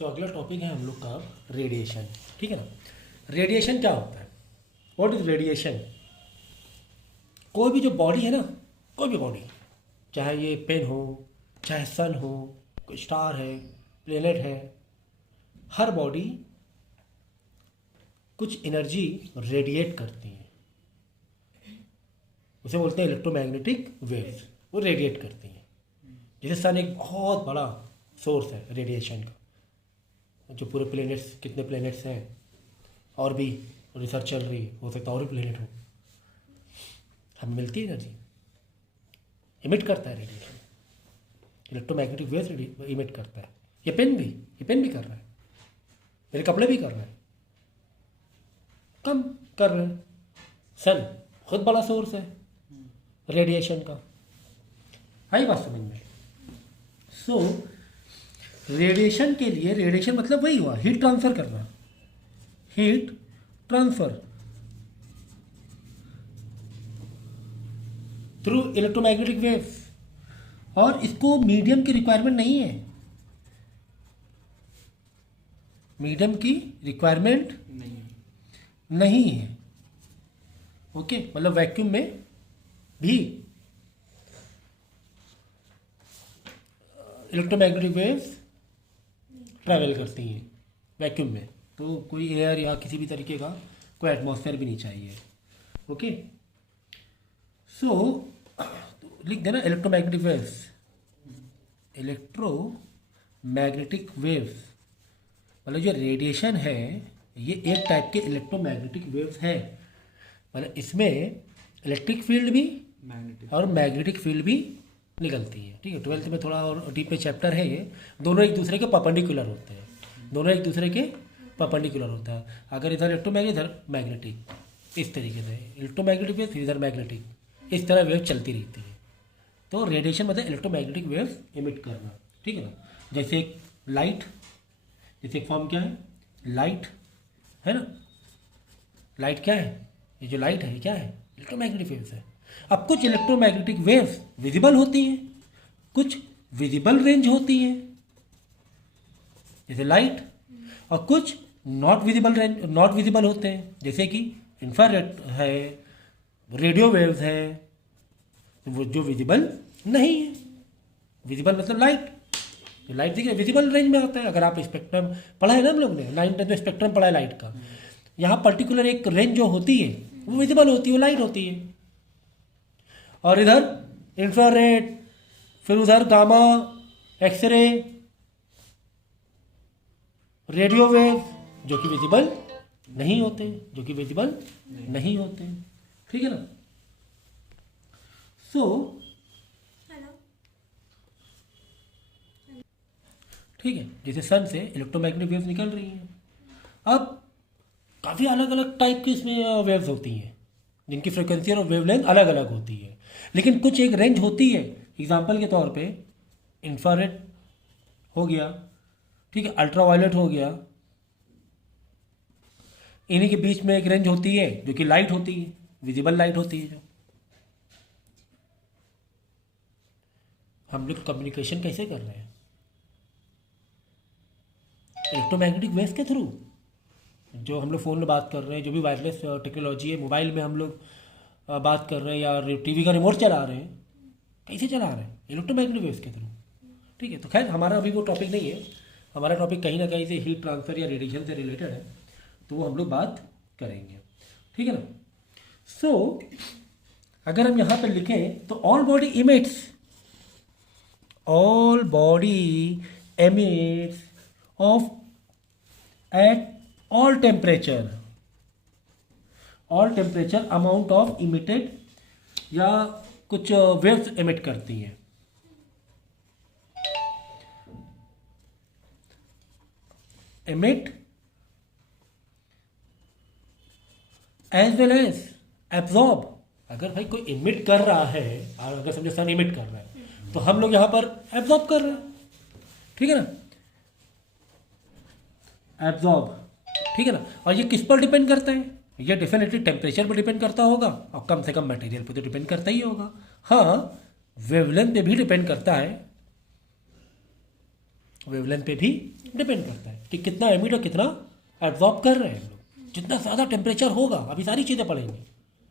अगला टॉपिक है हम लोग का रेडिएशन। ठीक है ना। रेडिएशन क्या होता है? What is radiation? कोई भी जो बॉडी है ना, कोई भी बॉडी, चाहे ये पेन हो, चाहे सन हो, कोई स्टार है, प्लेनेट है, हर बॉडी कुछ एनर्जी रेडिएट करती है। उसे बोलते हैं इलेक्ट्रोमैग्नेटिक वेव्स। वो रेडिएट करती हैं। जैसे सन एक बहुत बड़ा सोर्स है रेडिएशन का। जो पूरे प्लेनेट्स, कितने प्लेनेट्स हैं, और भी रिसर्च चल रही है, हो सकता है और भी प्लेनेट हो, हमें मिलती है एनर्जी, इमिट करता है रेडिएशन। इलेक्ट्रोमैग्नेटिक वेव्स इमिट करता है। ये पेन भी कर रहा है, मेरे कपड़े भी कर रहे हैं, कम कर रहे हैं। सन खुद बड़ा सोर्स है रेडिएशन का। आई बात समझ में? रेडिएशन के लिए, रेडिएशन मतलब वही हुआ, हीट ट्रांसफर करना, heat transfer through electromagnetic waves. और इसको मीडियम की रिक्वायरमेंट नहीं है, मीडियम की रिक्वायरमेंट नहीं है। ओके, मतलब वैक्यूम में भी इलेक्ट्रोमैग्नेटिक वेव्स ट्रैवल करती हैं वैक्यूम में। तो कोई एयर या किसी भी तरीके का कोई एटमॉस्फेयर भी नहीं चाहिए। ओके, लिख देना इलेक्ट्रोमैग्नेटिक वेव्स। इलेक्ट्रोमैग्नेटिक वेव्स मतलब जो रेडिएशन है, ये एक टाइप के इलेक्ट्रोमैग्नेटिक वेव्स है। मतलब इसमें इलेक्ट्रिक फील्ड भी और मैग्नेटिक फील्ड भी निकलती है। ठीक है, 12th में थोड़ा और डीप में चैप्टर है ये। दोनों एक दूसरे के परपेंडिकुलर होते हैं, दोनों एक दूसरे के परपेंडिकुलर होता है। अगर इधर इलेक्ट्रोमैग्नेटिक, इधर मैग्नेटिक, इस तरीके से इलेक्ट्रोमैग्नेटिक वेव, फिर इधर मैग्नेटिक, इस तरह वेव चलती रहती है। तो रेडिएशन मतलब इलेक्ट्रोमैग्नेटिक वेव्स इमिट करना। ठीक है ना। जैसे एक लाइट, जैसे एक फॉर्म क्या है, लाइट है ना। लाइट क्या है? ये जो लाइट है क्या है? इलेक्ट्रोमैग्नेटिक वेव्स है। अब कुछ इलेक्ट्रोमैग्नेटिक वेव्स विजिबल होती हैं, कुछ विजिबल रेंज होती हैं जैसे लाइट, और कुछ not visible range, not visible होते हैं जैसे कि इंफ्रारेड है, रेडियो वेव्स है, वो जो विजिबल नहीं है। विजिबल मतलब लाइट, जो लाइट देखिए विजिबल रेंज में होता है। अगर आप स्पेक्ट्रम पढ़ा है ना, हम लोग ने 9th में स्पेक्ट्रम पढ़ा है लाइट का। यहाँ पर्टिकुलर एक रेंज जो होती है वो विजिबल होती है, वो लाइट होती है। और इधर इंफ्रारेड, फिर उधर गामा, एक्सरे, रेडियो वेव जो कि विजिबल नहीं होते, जो कि विजिबल नहीं होते। ठीक है ना। ठीक है, जैसे सन से इलेक्ट्रोमैग्नेटिक वेव्स निकल रही हैं। अब काफ़ी अलग अलग टाइप की इसमें वेव्स होती हैं जिनकी फ्रिक्वेंसी और वेवलेंथ अलग अलग होती है, लेकिन कुछ एक रेंज होती है। एग्जांपल के तौर पे इंफ्रारेड हो गया, ठीक है, अल्ट्रावायलेट हो गया, इन्हीं के बीच में एक रेंज होती है जो कि लाइट होती है, विजिबल लाइट होती है। जो हम लोग कम्युनिकेशन कैसे कर रहे हैं? इलेक्ट्रोमैग्नेटिक वेव्स के थ्रू। जो हम लोग फ़ोन में बात कर रहे हैं, जो भी वायरलेस टेक्नोलॉजी है, मोबाइल में हम लोग बात कर रहे हैं, या टीवी का रिमोट चला रहे हैं, कैसे चला रहे हैं? इलेक्ट्रोमैग्नेटिक वेव्स के थ्रू। ठीक है, तो खैर हमारा अभी वो टॉपिक नहीं है। हमारा टॉपिक कहीं ना कहीं से हीट ट्रांसफर या रेडिएशन से रिलेटेड है, तो वो हम लोग बात करेंगे। ठीक है ना। अगर हम यहाँ पर लिखें तो all body emits, all body emits of at all temperature amount of emitted, या कुछ वेव्स एमिट करती हैं। Emit as well as absorb. अगर भाई कोई इमिट कर रहा है, और अगर समझो सन इमिट कर रहा है, तो हम लोग यहां पर एब्जॉर्ब कर रहे हैं। ठीक है ना, एब्जॉर्ब। ठीक है ना। और ये किस पर डिपेंड करता है? ये डेफिनेटली टेम्परेचर पर डिपेंड करता होगा, और कम से कम मटेरियल पर तो डिपेंड करता ही होगा। हाँ, वेवलेंथ पे भी डिपेंड करता है, वेवलेंथ पे भी डिपेंड करता है कि कितना एमिट और कितना एब्जॉर्ब कर रहे हैं हम लोग। जितना ज़्यादा टेम्परेचर होगा, अभी सारी चीज़ें पढ़ेंगे,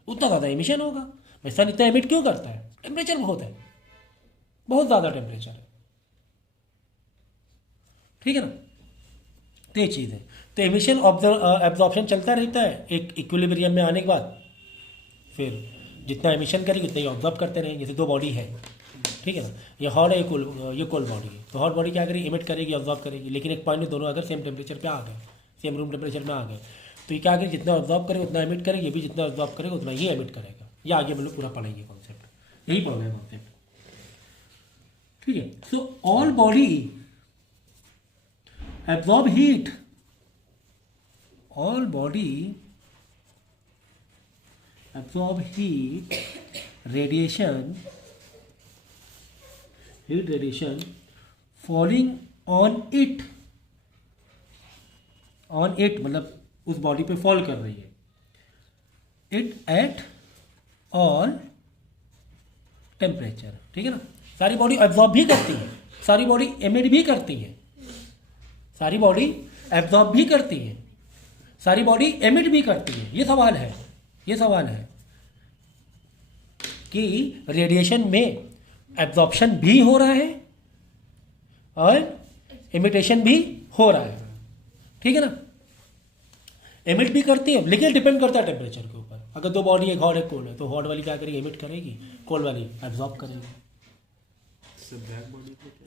उतना ज़्यादा एमिशन होगा। भाई सन इतना एमिट क्यों करता है? टेम्परेचर बहुत है, बहुत ज़्यादा टेम्परेचर है, ठीक है ना। तो ये चीज़ है। तो एमिशन एब्जॉर्प्शन चलता रहता है एक इक्विलिब्रियम में आने के बाद, फिर जितना एमिशन करेगी उतना ही ऑब्जॉर्व करते रहेंगे। जैसे दो बॉडी है, ठीक है ना, ये हॉट है, ये कोल्ड बॉडी है। तो हॉट बॉडी क्या करेगी? इमिट करेगी, ऑब्जॉर्व करेगी। लेकिन एक पॉइंट में दोनों अगर सेम टेम्परेचर पे आ गए, सेम रूम टेम्परेचर में आ गए, तो ये क्या करेगी? जितना ऑब्जॉर्व करेगा उतना इमिट करेगी, ये भी जितना ऑब्जॉर्व करेगा उतना ही इमिट करेगा। ये आगे हम लोग पूरा पढ़ेंगे कॉन्सेप्ट, यही पढ़ना है कॉन्सेप्ट, ठीक है। So all body absorb heat, all body absorb heat radiation falling on it मतलब उस बॉडी पे फॉल कर रही है, इट एट ऑल टेम्परेचर, ठीक है ना। सारी बॉडी एब्जॉर्ब भी करती है, सारी बॉडी एमिट भी करती है, सारी बॉडी एब्जॉर्ब भी करती है, सारी बॉडी एमिट भी करती है। ये सवाल है, ये सवाल है कि रेडिएशन में एब्जॉर्प्शन भी हो रहा है और इमिटेशन भी हो रहा है, ठीक है ना। एमिट भी करती है, लेकिन डिपेंड करता है टेम्परेचर के ऊपर। अगर दो बॉडी एक हॉट एक कोल्ड है, तो हॉट वाली क्या करेगी? एमिट करेगी, कोल्ड वाली एब्जॉर्ब करेगी,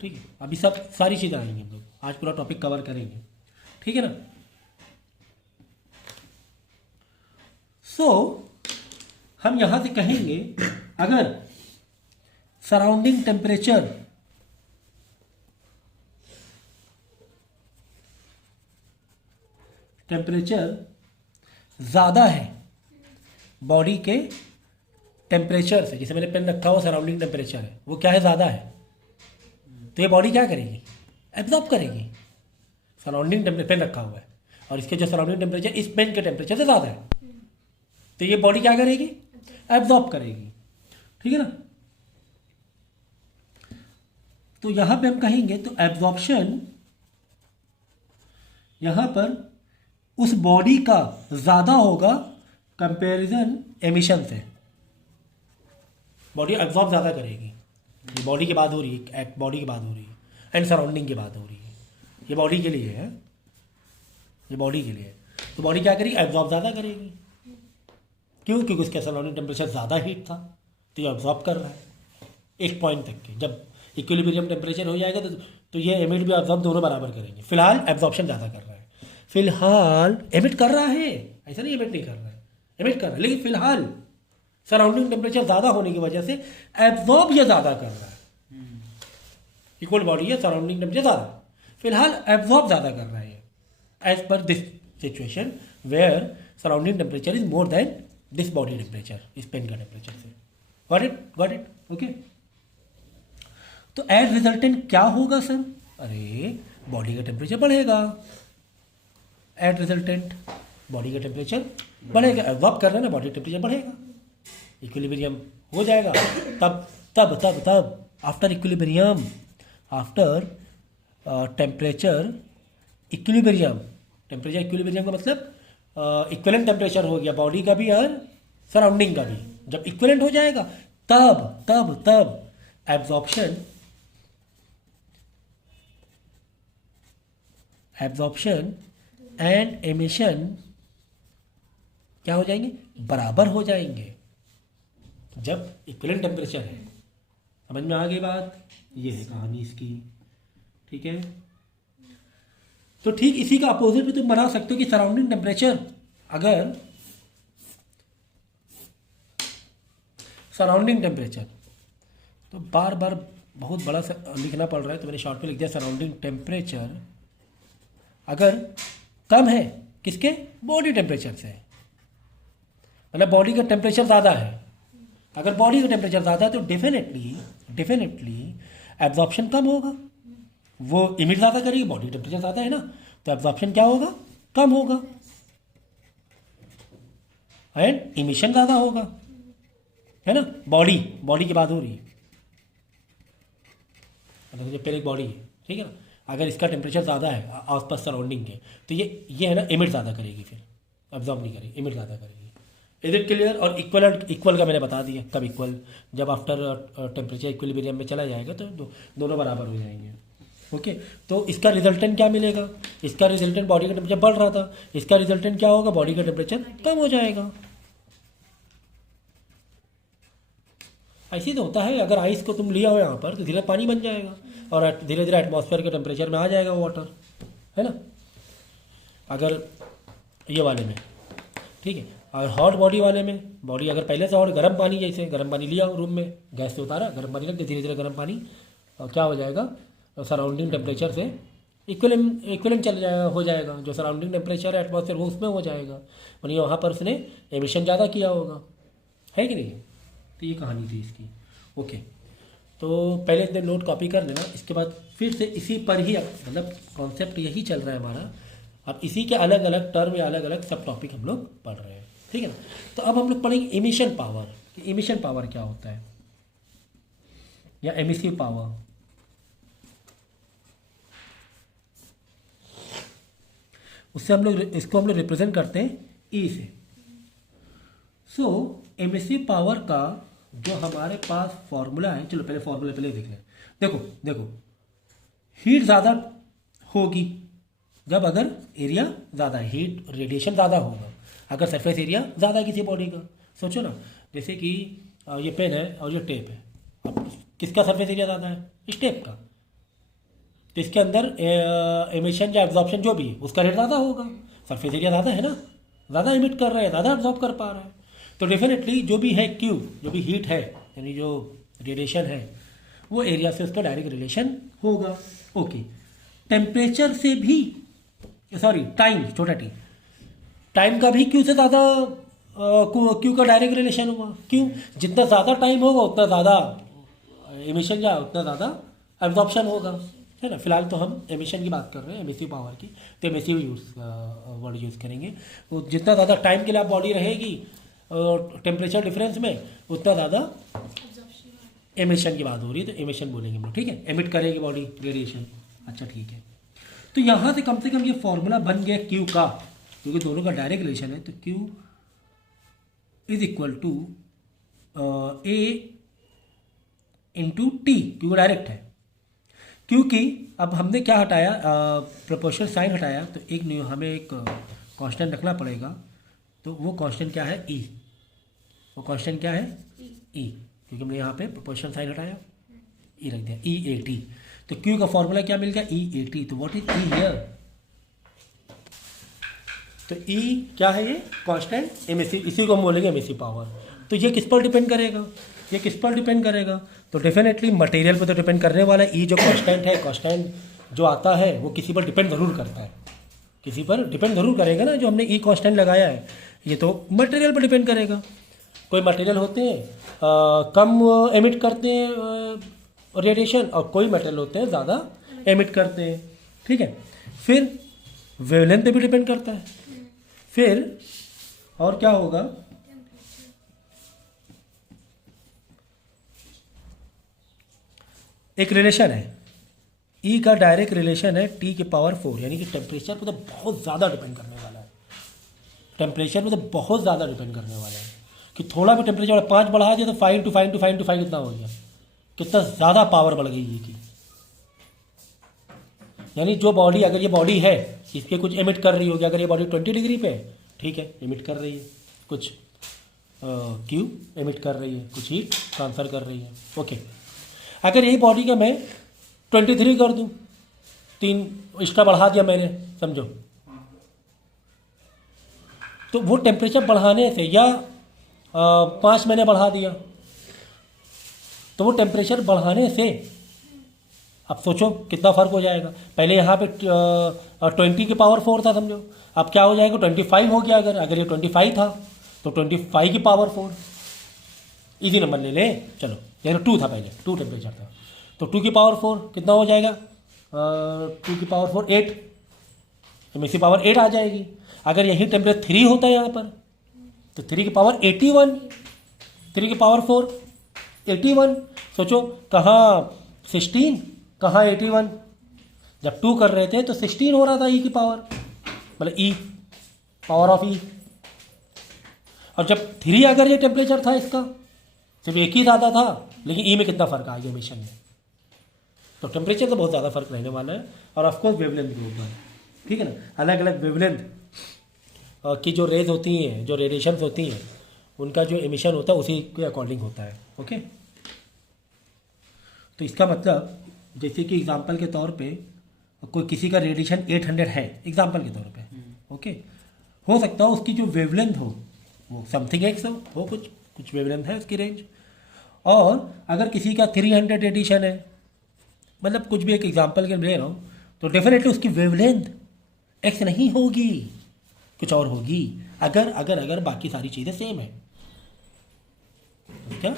ठीक है। अभी सब सारी चीज़ें आएंगी, हम लोग आज पूरा टॉपिक कवर करेंगे, ठीक है ना। सो हम यहां से कहेंगे, अगर सराउंडिंग टेम्परेचर ज़्यादा है बॉडी के टेम्परेचर से, जैसे मैंने पेन रखा हुआ सराउंडिंग टेम्परेचर है, वो क्या है? ज़्यादा है, तो ये बॉडी क्या करेगी? एब्जॉर्ब करेगी। सराउंडिंग टेम्परेचर पेन रखा हुआ है और इसके जो सराउंडिंग टेम्परेचर इस पेन के टेम्परेचर से ज़्यादा है, तो ये बॉडी क्या करेगी? एब्जॉर्ब करेगी, ठीक है ना। तो यहां पे हम कहेंगे, तो एब्जॉर्प्शन यहां पर उस बॉडी का ज्यादा होगा कंपैरिजन एमिशन से। बॉडी एब्जॉर्ब ज्यादा करेगी, ये बॉडी के बाद हो रही है, बॉडी के बाद हो रही है एंड सराउंडिंग के बाद हो रही है। ये बॉडी के लिए है, ये बॉडी के लिए है। तो बॉडी क्या करेगी? एब्जॉर्ब ज्यादा करेगी। क्यों? क्योंकि उसका सराउंडिंग टेम्परेचर ज़्यादा हीट था, तो ये ऑब्जॉर्ब कर रहा है एक पॉइंट तक के। जब इक्विलिब्रियम टेम्परेचर हो जाएगा तो ये एमिट भी ऑब्जॉर्ब दोनों बराबर करेंगे। फिलहाल एब्जॉर्प्शन ज़्यादा कर रहा है, फिलहाल एमिट कर रहा है, ऐसा नहीं एमिट नहीं कर रहा है, एमिट कर रहा है, लेकिन फिलहाल सराउंडिंग टेम्परेचर ज़्यादा होने की वजह से एब्जॉर्ब ये ज़्यादा कर रहा है। इक्वल बॉडी है, सराउंडिंग टेम्परेचर ज़्यादा, फिलहाल एब्जॉर्ब ज़्यादा कर रहा है as per this situation where surrounding temperature is more than this body temperature, इस पेन का टेम्परेचर से। Got it, okay. तो एज रिजल्टेंट क्या होगा सर? अरे बॉडी का टेम्परेचर बढ़ेगा, एज रिजल्टेंट बॉडी का टेम्परेचर बढ़ेगा, एब्जॉर्ब कर रहा है ना, बॉडी टेम्परेचर बढ़ेगा, इक्विलिब्रियम हो जाएगा। तब तब तब तब after equilibrium, after temperature equilibrium, temperature equilibrium का मतलब इक्विवेलेंट टेम्परेचर हो गया बॉडी का भी और सराउंडिंग का भी। जब इक्विवेलेंट हो जाएगा तब तब तब एब्जॉर्प्शन एंड एमिशन क्या हो जाएंगे? बराबर हो जाएंगे, जब इक्विवेलेंट टेम्परेचर है। समझ में आ गई बात? ये है कहानी इसकी, ठीक है। तो ठीक इसी का अपोजिट भी तुम बना सकते हो कि सराउंडिंग टेम्परेचर, अगर सराउंडिंग टेम्परेचर, तो बार बार बहुत बड़ा लिखना पड़ रहा है, तो मैंने शॉर्ट में लिख दिया सराउंडिंग टेम्परेचर अगर कम है किसके? बॉडी टेम्परेचर से, मतलब बॉडी का टेम्परेचर ज़्यादा है। अगर बॉडी का टेम्परेचर ज़्यादा है तो डेफिनेटली एब्जॉर्प्शन कम होगा, वो इमिट ज़्यादा करेगी, बॉडी टेम्परेचर ज़्यादा है ना, तो एब्जॉर्प्शन क्या होगा? कम होगा एंड इमिशन ज़्यादा होगा, है ना। बॉडी के बाद हो रही है, मतलब पहले एक बॉडी है, ठीक है ना, अगर इसका टेम्परेचर ज़्यादा है आसपास सराउंडिंग के, तो ये है ना एमिट ज़्यादा करेगी, फिर अब्जॉर्ब नहीं करेगी, एमिट ज़्यादा करेगी। Is it clear? और इक्वल का मैंने बता दिया कब इक्वल, जब आफ्टर टेम्परेचर इक्विलिब्रियम में चला जाएगा तो दोनों बराबर हो जाएंगे। ओके, तो इसका रिजल्टेंट क्या मिलेगा? इसका रिजल्टेंट बॉडी का टेम्परेचर बढ़ रहा था, इसका रिजल्टेंट क्या होगा? बॉडी का टेम्परेचर कम हो जाएगा। ऐसे तो होता है, अगर आइस को तुम लिया हो यहाँ पर तो धीरे पानी बन जाएगा और धीरे धीरे एटमॉस्फेयर के टेम्परेचर में आ जाएगा वाटर, है ना। अगर ये वाले में, ठीक है, और हॉट बॉडी वाले में, बॉडी अगर पहले से हॉट, गर्म पानी, जैसे गर्म पानी लिया रूम में, गैस से उतारा, गर्म पानी रख दे, धीरे धीरे गर्म पानी और क्या हो जाएगा? सराउंडिंग टेम्परेचर से इक्वलेंट चल जाएगा, हो जाएगा। जो सराउंडिंग टेम्परेचर है एटमॉस्फेयर वो उसमें हो जाएगा, यानी वहाँ पर उसने एमिशन ज़्यादा किया होगा, है कि नहीं? तो ये कहानी थी इसकी। ओके, तो पहले इतने नोट कॉपी कर लेना, इसके बाद फिर से इसी पर ही, मतलब कॉन्सेप्ट यही चल रहा है हमारा। अब इसी के अलग अलग टर्म या अलग अलग सब टॉपिक हम लोग पढ़ रहे हैं, ठीक है ना। तो अब हम लोग पढ़ेंगे इमिशन पावर। इमिशन पावर क्या होता है, या एमिसिव पावर। उससे हम लोग इसको हम लोग रिप्रेजेंट करते हैं ई से। सो एमिसिव पावर का जो हमारे पास फॉर्मूला है, चलो पहले फॉर्मूला पहले देख लें। देखो हीट ज़्यादा होगी जब अगर एरिया ज़्यादा है, हीट रेडिएशन ज़्यादा होगा अगर सरफेस एरिया ज़्यादा है किसी बॉडी का। सोचो ना, जैसे कि ये पेन है और ये टेप है, अब किसका सरफेस एरिया ज़्यादा है? इस टेप का। तो इसके अंदर एमिशन या एब्जॉर्प्शन जो भी है उसका रेट ज़्यादा होगा, सरफेस एरिया ज़्यादा है ना, ज़्यादा एमिट कर रहा है, ज़्यादा एब्जॉर्ब कर पा रहा है। तो डेफिनेटली जो भी है क्यू, जो भी हीट है यानी जो रेडिएशन है, वो एरिया से उसका डायरेक्ट रिलेशन होगा। ओके, टेम्परेचर से भी, सॉरी टाइम, छोटा टी, टाइम का भी क्यू से ज़्यादा क्यू का डायरेक्ट रिलेशन होगा। क्यों? जितना ज़्यादा टाइम होगा उतना ज़्यादा एमिशन या उतना ज़्यादा एब्जॉर्प्शन होगा, है ना। फिलहाल तो हम एमिशन की बात कर रहे हैं, एमिसिव पावर की, तो एमिसिव वर्ड यूज़ करेंगे। तो जितना ज़्यादा टाइम के लिए आप बॉडी रहेगी टेम्परेचर डिफरेंस में, उतना ज़्यादा एमिशन की बात हो रही है, तो एमिशन बोलेंगे हम लोग, ठीक है। एमिट करेगी बॉडी रेडिएशन। अच्छा ठीक है, तो यहाँ से कम ये फॉर्मूला बन गया क्यू का, क्योंकि दोनों का डायरेक्ट रिलेशन है। तो Q is equal to A into T, क्योंकि डायरेक्ट है। क्योंकि अब हमने क्या हटाया, प्रोपोर्शनल साइन हटाया, तो एक हमें एक कांस्टेंट रखना पड़ेगा। तो वो कांस्टेंट क्या है? ई। वो कांस्टेंट क्या है? ई, क्योंकि हमने यहाँ पे प्रोपोर्शनल साइन हटाया, ई रख दिया, ई ए टी। तो क्यू का फॉर्मूला क्या मिल गया? ई ए टी। तो व्हाट इज ई हियर? तो ई क्या है? ये कांस्टेंट एमिसिव, इसी को हम बोलेंगे एमिसिव पावर। तो ये किस पर डिपेंड करेगा? ये किस पर डिपेंड करेगा? तो डेफिनेटली मटेरियल पर तो डिपेंड करने वाला है। ई जो कांस्टेंट है, कांस्टेंट जो आता है वो किसी पर डिपेंड ज़रूर करता है, किसी पर डिपेंड ज़रूर करेगा ना। जो हमने ई कांस्टेंट लगाया है ये तो मटेरियल पर डिपेंड करेगा। कोई मटेरियल होते हैं कम एमिट करते हैं रेडिएशन, और कोई मटेरियल होते हैं ज़्यादा एमिट करते हैं, ठीक है। फिर वेवलेंथ पे भी डिपेंड करता है। फिर और क्या होगा? एक रिलेशन है, ई का डायरेक्ट रिलेशन है टी की पावर 4, यानी कि टेम्परेचर पे तो बहुत ज़्यादा डिपेंड करने वाला है। टेम्परेचर पे तो बहुत ज़्यादा डिपेंड करने वाला है कि थोड़ा भी टेम्परेचर 5 बढ़ा दिया तो 5 × 5 × 5 × 5 कितना हो गया, कितना ज़्यादा पावर बढ़ गई ये की। यानी जो बॉडी, अगर ये बॉडी है इसके कुछ एमिट कर रही होगी, अगर ये बॉडी 20 डिग्री पे है, ठीक है, एमिट कर रही है कुछ क्यू एमिट कर रही है, कुछ हीट ट्रांसफ़र कर रही है। ओके, अगर यही बॉडी का मैं 23 कर दूं, 3 एक्स्ट्रा बढ़ा दिया मैंने, समझो, तो वो टेम्परेचर बढ़ाने से, या 5 मैंने बढ़ा दिया, तो वो टेम्परेचर बढ़ाने से अब सोचो कितना फ़र्क हो जाएगा। पहले यहाँ पे 20 की पावर 4 था, समझो, अब क्या हो जाएगा? 25 हो गया। अगर ये 25 था तो 25 की पावर 4, इजी नंबर ले लें, चलो। यानी 2 था पहले, 2 टेम्परेचर था, तो 2 की पावर 4 कितना हो जाएगा? 2 की पावर 4 8, एमिसिव पावर 8 आ जाएगी। अगर यही टेम्परेचर 3 होता है यहाँ पर, तो 3 की पावर 81, 3 की पावर 4 81। सोचो, कहाँ 16, कहाँ 81, जब 2 कर रहे थे तो 16 हो रहा था ई की पावर, मतलब ई पावर ऑफ ई। और जब 3 अगर ये टेम्परेचर था इसका, सिर्फ एक ही ज़्यादा था, लेकिन ई में कितना फ़र्क आ गया एमिशन में, तो टेम्परेचर तो बहुत ज़्यादा फर्क रहने वाला है। और ऑफकोर्स वेवलेंथ भी होगा, ठीक है ना। अलग अलग वेवलेंथ की जो रेज होती हैं, जो रेडिएशंस होती हैं, उनका जो एमिशन होता है उसी के अकॉर्डिंग होता है। ओके, तो इसका मतलब जैसे कि एग्जांपल के तौर पे कोई किसी का रेडिएशन 800 है एग्जांपल के तौर पे, ओके, हो सकता है उसकी जो वेवलेंथ हो वो समथिंग एक्स हो कुछ वेवलेंथ है उसकी रेंज। और अगर किसी का 300 रेडिएशन है, मतलब कुछ भी एक एग्जांपल के ले रहा हूँ, तो डेफिनेटली उसकी वेवलेंथ एक्स नहीं होगी, कुछ और होगी। अगर अगर अगर बाकी सारी चीज़ें सेम है तो क्या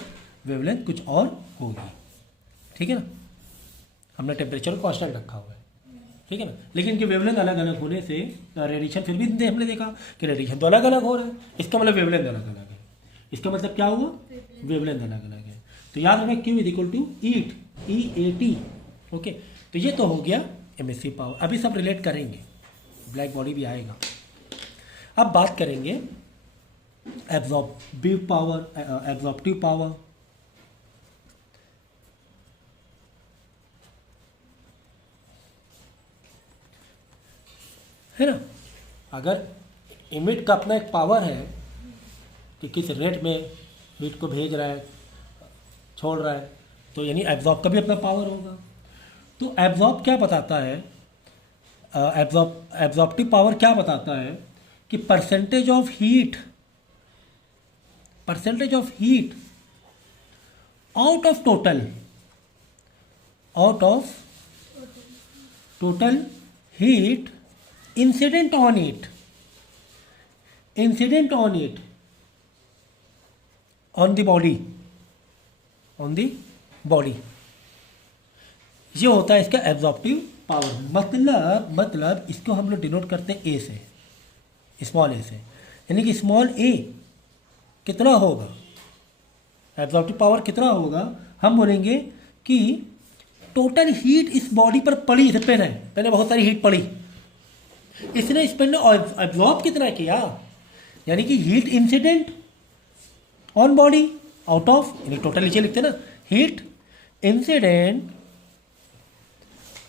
वेवलेंथ कुछ और होगी, ठीक है ना। हमने टेम्परेचर को कांस्टेंट रखा हुआ है, ठीक है ना, लेकिन इनके वेवलेंथ अलग अलग होने से रेडिएशन फिर भी हमने देखा कि रेडिएशन तो अलग अलग हो रहा है, इसका मतलब वेवलेंथ अलग अलग है। इसका मतलब क्या हुआ, वेवलेंथ अलग अलग है। तो याद रखें Q is equal to EAT। Okay, तो ये तो हो गया एमिसिव पावर। अभी सब रिलेट करेंगे, ब्लैक बॉडी भी आएगा। अब बात करेंगे एब्जॉर्बिव पावर, एब्जॉर्प्टिव पावर। है ना, अगर इमिट का अपना एक पावर है कि किस रेट में हीट को भेज रहा है, छोड़ रहा है, तो यानी एब्जॉर्ब का भी अपना पावर होगा। तो एब्जॉर्ब क्या बताता है, एब्जॉर्प्टिव पावर क्या बताता है कि percentage of heat out of total heat incident on it on the body, ये होता है इसका एब्जॉर्प्टिव पावर। मतलब इसको हम लोग डिनोट करते हैं ए से, स्मॉल ए से, यानी कि स्मॉल ए कितना होगा, एब्जॉर्प्टिव पावर कितना होगा, हम बोलेंगे कि टोटल हीट इस बॉडी पर पड़ी, इस पेन है, पहले बहुत सारी हीट पड़ी, इसने इस पेन ने एब्जॉर्ब कितना किया, यानी कि heat incident on body out of, यानी टोटल नीचे लिखते हैं ना, हीट इंसिडेंट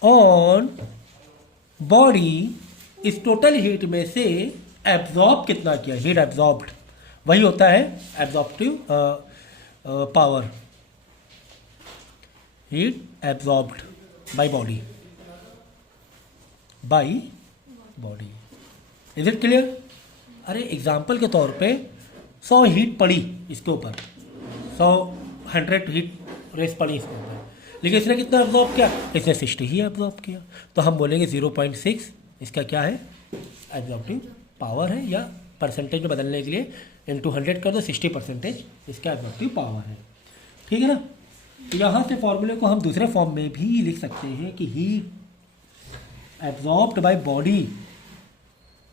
ऑन बॉडी, इस टोटल हीट में से एब्जॉर्ब कितना किया, हीट एब्जॉर्ब्ड, वही होता है absorptive power, heat absorbed bye body. Is it clear? अरे एग्जाम्पल के तौर पे 100 हीट पड़ी इसके ऊपर, 100 हीट रेस पड़ी इसके ऊपर, लेकिन इसने कितना एब्जॉर्ब किया, इसने 60 ही एब्जॉर्ब किया। तो हम बोलेंगे 0.6 इसका क्या है, एब्जॉर्प्टिव पावर है, या परसेंटेज में बदलने के लिए इंटू 100 कर दो, 60% इसका एब्जॉर्प्टिव पावर है, ठीक है ना। तो यहाँ से फॉर्मूले को हम दूसरे फॉर्म में भी लिख सकते हैं कि हीट एब्जॉर्ब्ड बाय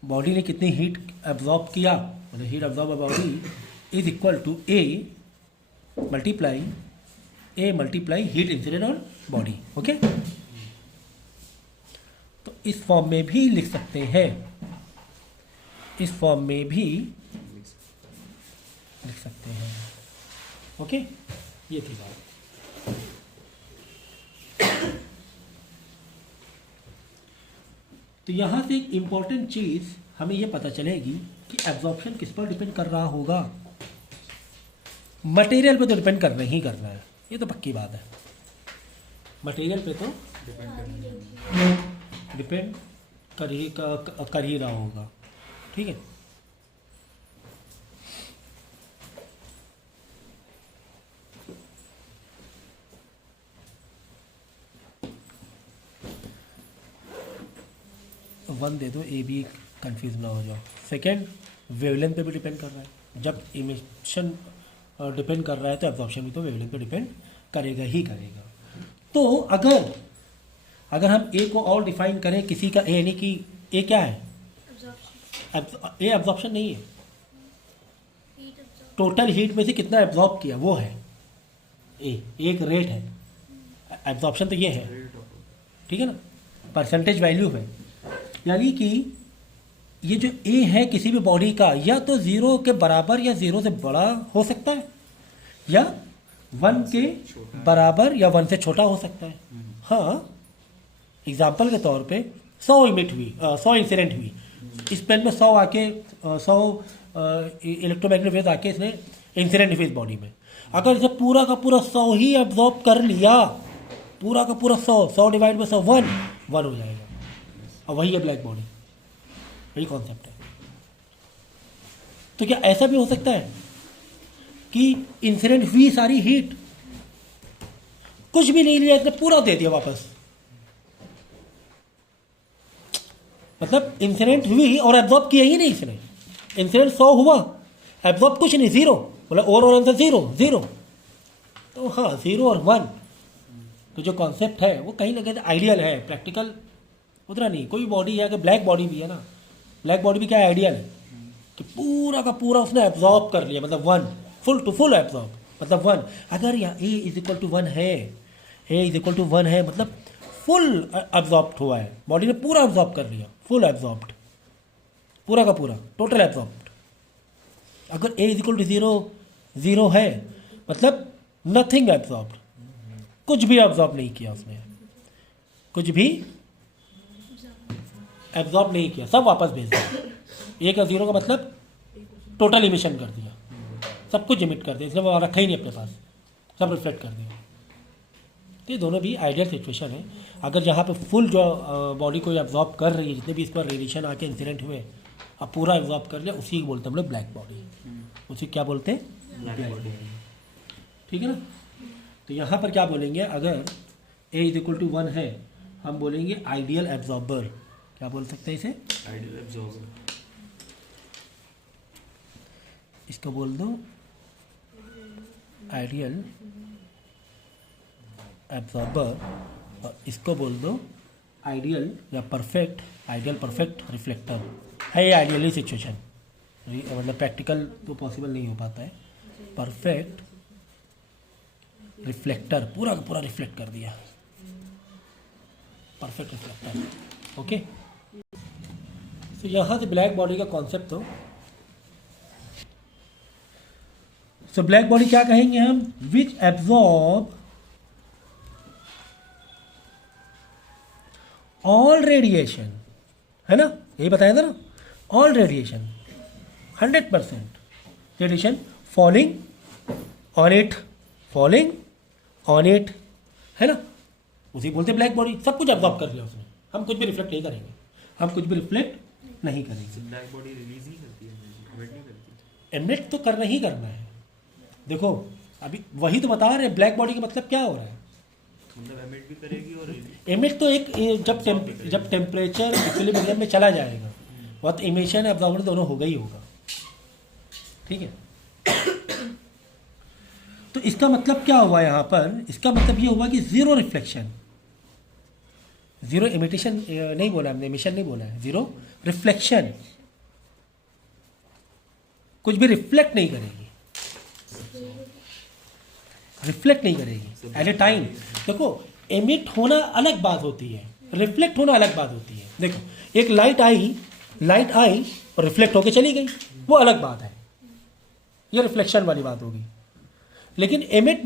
बॉडी ने कितनी हीट एब्जॉर्ब किया, मतलब heat absorb by body is equal to A multiply heat incident on body. Okay, तो इस फॉर्म में भी लिख सकते हैं, इस फॉर्म में भी लिख सकते हैं। ओके, ये थी बात। तो यहाँ से एक इम्पॉर्टेंट चीज़ हमें ये पता चलेगी कि एब्जॉर्प्शन किस पर डिपेंड कर रहा होगा, मटेरियल पे तो डिपेंड करना ही करना है, ये तो पक्की बात है, मटेरियल पे तो डिपेंड कर ही रहा होगा, ठीक है। वन दे दो, ए बी कंफ्यूज ना हो जाओ। सेकेंड, वेवलेंथ पे भी डिपेंड कर रहा है, जब इमिशन डिपेंड कर रहा है तो एब्जॉर्प्शन भी तो वेवलेंथ पे डिपेंड करेगा ही करेगा। तो अगर हम ए को और डिफाइन करें किसी का, ए यानी कि ए क्या है, ए एब्जॉर्प्शन नहीं है, टोटल हीट में से कितना एब्जॉर्ब किया वो है ए, एक रेट है, एब्जॉर्प्शन तो ये है, ठीक है ना। परसेंटेज वैल्यू है, यानी कि ये जो ए है किसी भी बॉडी का या तो 0 के बराबर या 0 से बड़ा हो सकता है, या 1 के बराबर या 1 से छोटा हो सकता है। हाँ, एग्जाम्पल के तौर पे 100 इमिट हुई, 100 इंसिडेंट हुई, इस पेन में 100 आके 100 इलेक्ट्रोमैग्नेटिक वेव आके इसने इंसिडेंट हुई इस बॉडी में। अगर इसे पूरा का पूरा 100 ही एब्जॉर्ब कर लिया, पूरा का पूरा 100 डिवाइड बाई 100 1 हो जाएगा, और वही है ब्लैक बॉडी, वही कॉन्सेप्ट है। तो क्या ऐसा भी हो सकता है कि इंसिडेंट हुई सारी हीट, कुछ भी नहीं लिया, इसने पूरा दे दिया वापस, मतलब इंसिडेंट हुई और एब्जॉर्ब किया ही नहीं इसने। इंसिडेंट 100 हुआ, एब्जॉर्ब कुछ नहीं, 0, मतलब ओवरऑल आंसर 0। तो हाँ, 0 और 1 तो जो कॉन्सेप्ट है वो कहीं ना कहीं आइडियल है, प्रैक्टिकल उतना नहीं। कोई बॉडी है, अगर ब्लैक बॉडी भी है ना, ब्लैक बॉडी भी क्या है, आइडियल है कि पूरा का पूरा उसने एब्जॉर्ब कर लिया, मतलब 1 फुल टू फुल एब्जॉर्ब, मतलब 1। अगर यहाँ A = 1 है, A = 1 है, मतलब फुल एब्जॉर्ब हुआ है, बॉडी ने पूरा एब्जॉर्ब कर लिया, फुल एब्जॉर्ब्ड, पूरा का पूरा टोटल एब्जॉर्ब्ड। अगर A = 0 है, मतलब नथिंग एब्जॉर्ब्ड, कुछ भी एब्जॉर्ब नहीं किया उसने, कुछ भी एब्जॉर्ब नहीं किया, सब वापस भेज दिया। 1 और 0 का मतलब टोटल इमिशन कर दिया, सब कुछ इमिट कर दिया, इसने वो रखा ही नहीं अपने पास, सब रिफ्लेक्ट कर दिया। तो ये दोनों भी आइडियल सिचुएशन है। अगर जहाँ पे फुल जो बॉडी को एब्जॉर्ब कर रही है, जितने भी इस पर रेडिएशन आके इंसिडेंट हुए, अब पूरा एब्जॉर्ब कर लिया, उसी को बोलते हैं हम लोग ब्लैक बॉडी, उसी क्या बोलते हैं, ब्लैक बॉडी। ठीक है ना। तो यहाँ पर क्या बोलेंगे, अगर A = 1 है, हम बोलेंगे आइडियल एब्जॉर्बर। क्या बोल सकते हैं इसे, आइडियल एब्जॉर्बर। इसको बोल दो आइडियल एब्जॉर्बर, और इसको बोल दो आइडियल या परफेक्ट, आइडियल परफेक्ट रिफ्लेक्टर है। ये आइडियली सिचुएशन, मतलब प्रैक्टिकल तो पॉसिबल नहीं हो पाता है। परफेक्ट रिफ्लेक्टर, पूरा का पूरा रिफ्लेक्ट कर दिया, परफेक्ट रिफ्लेक्टर। ओके, तो यहाँ से ब्लैक बॉडी का कॉन्सेप्ट तो, सो ब्लैक बॉडी क्या कहेंगे हम, विच एब्जॉर्ब ऑल रेडिएशन, है ना, यही बताया था ना, all radiation, 100% radiation falling on it, falling on it, है ना, उसी बोलते ब्लैक बॉडी। सब कुछ एब्जॉर्ब कर लिया उसने, हम कुछ भी रिफ्लेक्ट नहीं करेंगे, हम कुछ भी रिफ्लेक्ट नहीं करेंगे। ब्लैक बॉडी रिलीज ही करती है, एमिट नहीं करती। एमिट तो करना ही करना है। देखो अभी वही तो बता रहे हैं, ब्लैक बॉडी का मतलब क्या हो रहा है, मतलब एमिट भी करेगी और एमिट तो एक जब टेम्परेचर इक्विलिब्रियम में चला जाएगा, वह तो इमिशन एब्जॉर्बर दोनों होगा ही होगा। ठीक है, तो इसका मतलब क्या हुआ यहाँ पर, इसका मतलब ये हुआ कि 0 रिफ्लेक्शन, 0 इमिटेशन नहीं बोला हमने, इमिशन नहीं बोला है, 0 रिफ्लेक्शन, कुछ भी रिफ्लेक्ट नहीं करेगी, रिफ्लेक्ट नहीं करेगी एट ए टाइम। देखो एमिट होना अलग बात होती है, रिफ्लेक्ट होना अलग बात होती है। देखो एक लाइट आई और रिफ्लेक्ट होके चली गई, वो अलग बात है, ये रिफ्लेक्शन वाली बात होगी। लेकिन एमिट